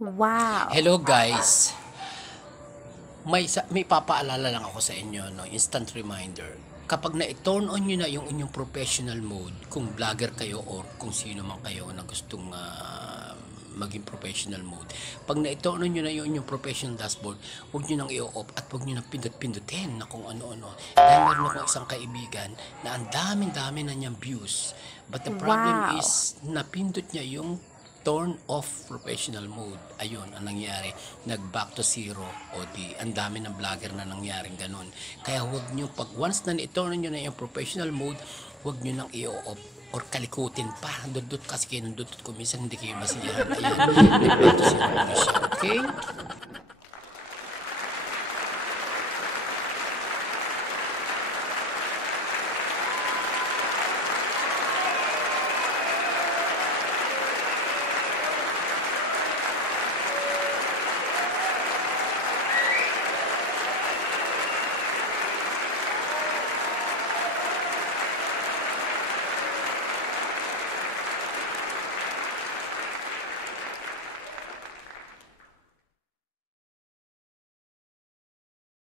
Wow! Hello guys, may papaalala lang ako sa inyo, no? Instant reminder. Kapag na-turn on nyo na yung inyong professional mode, kung vlogger kayo or kung sino man kayo na gustong maging professional mode, pag na-turn on nyo na yung inyong professional dashboard, huwag nyo nang i-off at huwag nyo nang pindot-pindutin na kung ano-ano. Dahil meron akong isang kaibigan na ang dami-dami na niyang views. But the problem Wow! is, napindot niya yung turn off professional mode. Ayun ang nangyari, nag back to zero. O di ang dami ng vlogger na nangyaring ganun. Kaya huwag nyo, pag once na i-turn nyo na yung professional mode, huwag nyo nang i-off or kalikutin pa. Dudut kasi kayo nandudut ko, minsan hindi kayo masiyahan. Ayan, nag back to zero na siya. Okay?